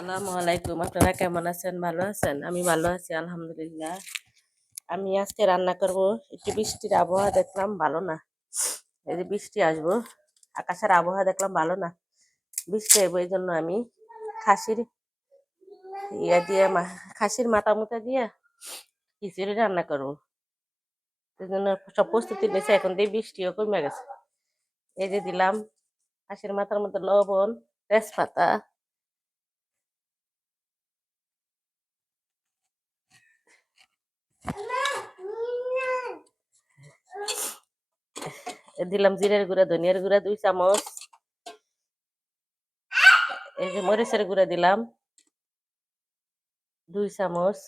আসসালামু আলাইকুম। আপনারা কেমন আছেন? ভালো আছেন? আমি ভালো আছি আলহামদুলিল্লাহ। আমি আজকে রান্না করব। একটু বৃষ্টির আবহাওয়া দেখলাম ভালো না। এই যে বৃষ্টি আসবো, আকাশের আবহাওয়া দেখলাম ভালো না, বৃষ্টি আসবো। এই জন্য আমি খাসির খাসির মাথা মুথা দিয়ে খিচুড়ি রান্না করবো। এই জন্য সব প্রস্তুতি নিয়েছে, এখন দিয়ে বৃষ্টিও কমে গেছে। এই যে দিলাম খাসির মাথার মধ্যে লবণ, তেজপাতা, দিলাম জিরের গুঁড়া, ধনিয়ার গুঁড়া 2 চামচ, এই যে মরিচের গুঁড়া দিলাম 2 চামচ,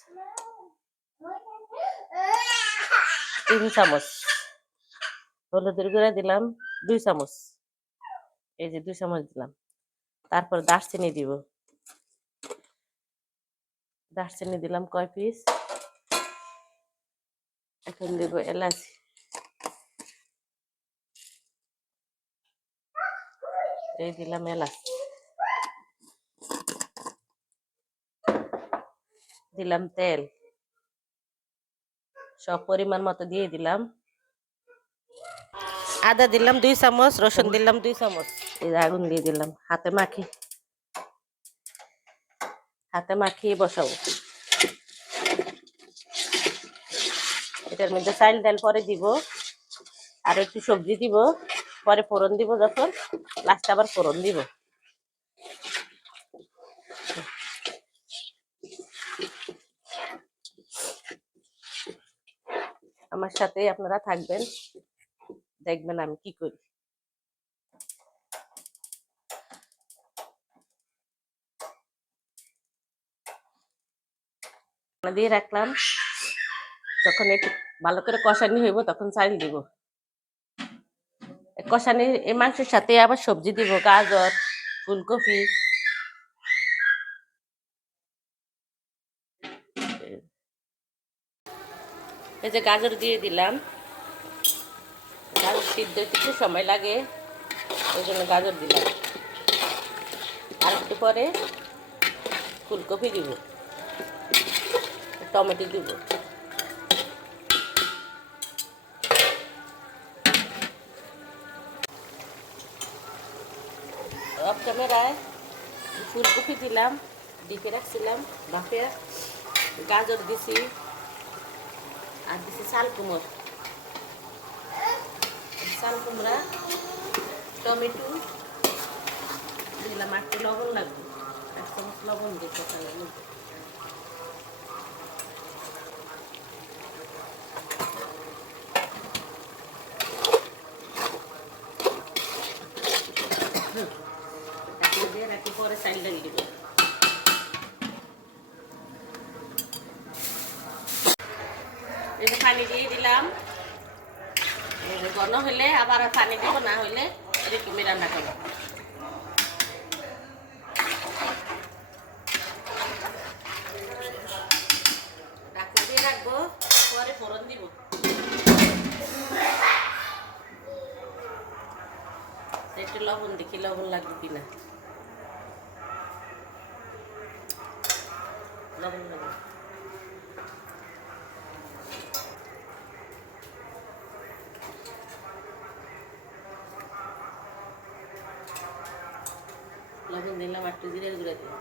3 চামচ, হলুদের গুঁড়া দিলাম 2 চামচ, এই যে 2 চামচ দিলাম। তারপর দারচিনি দিব, দারচিনি দিলাম কয় পিস। এখন দিব এলাচ, এই দিলাম এলাচ, দিলাম তেল, সব পরিমাণ মতো দিয়ে দিলাম। আদা দিলাম 2 চামচ, রসুন দিলাম 2 চামচ। এই আগুন দিয়ে দিলাম, হাতে মাখিয়ে বসাবো। এটার মধ্যে চাল ডাল পরে দিব, আর একটু সবজি দিব, পরে ফোড়ন দিব, যখন লাস্টে আবার ফোড়ন দিব। আমার সাথে আপনারা থাকবেন, দেখবেন আমি কি করি। দিয়ে রাখলাম, যখন একটু ভালো করে কষানি হইব তখন চাল দিব। কষানি এই মাংসের সাথে আবার সবজি দিব, গাজর, ফুলকপি। এই যে গাজর দিয়ে দিলাম, গাজর সিদ্ধ কিছু সময় লাগে, ওই জন্য গাজর দিলাম। আর একটু পরে ফুলকপি দিব, টমেটো দিব। অফ ক্যামেরায় ফুলকপি দিলাম, ডিপে রাখছিলাম বাফে, গাজর দিছি, আর দিছি চাল কুমড়া, টমেটো দিলাম। একটু লবণ লাগবে, 1 চামচ লবণ দিয়ে কষানোর মধ্যে। একটু পরে চাল ডাল দিব। এই যে পানি দিয়ে দিলাম, ঘন হলে আবার পানি দিব, না হলে এরকমই রান্না করবো। ঢাকনা দিয়ে রাখবো, পরে ফোড়ন দিব। একটু লবণ দেখি লবণ লাগবে কিনা, লবণ লাগবে। লবণ দিলাম, একটু জিরের গুঁড়া দিলাম।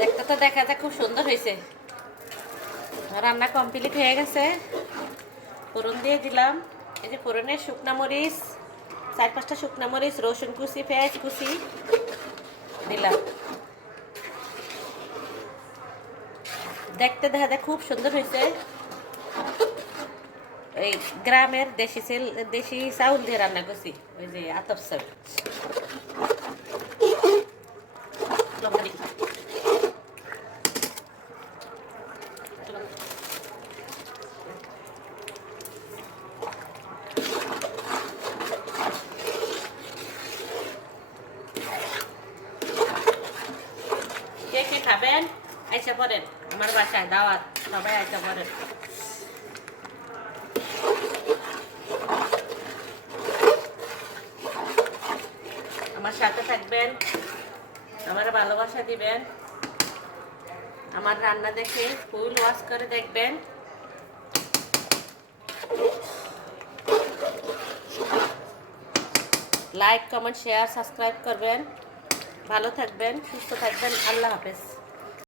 দেখতে তো দেখা যায় খুব সুন্দর হয়েছে। রান্না কমপ্লিট হয়ে গেছে। ফোড়ন দিয়ে দিলাম, এই যে ফোড়নের শুকনা মরিচ, 4-5টা শুকনা মরিচ, রসুন কুচি, পেঁয়াজ কুচি দিলাম। দেখতে দেখা যায় খুব সুন্দর হয়েছে। এই গ্রামের দেশি চাউল দিয়ে রান্না করছি, ওই যে আতপ চাউল। কে কে খাবেন আইসা পড়েন, আমার বাসায় দাওয়াত, সবাই আইসা পড়েন। আমার সাথে থাকবেন, আমার ভালোবাসা দিবেন, আমার রান্না দেখে ফুল ওয়াশ করে দেখবেন। লাইক, কমেন্ট, শেয়ার, সাবস্ক্রাইব করবেন। ভালো থাকবেন, সুস্থ থাকবেন। আল্লাহ হাফেজ।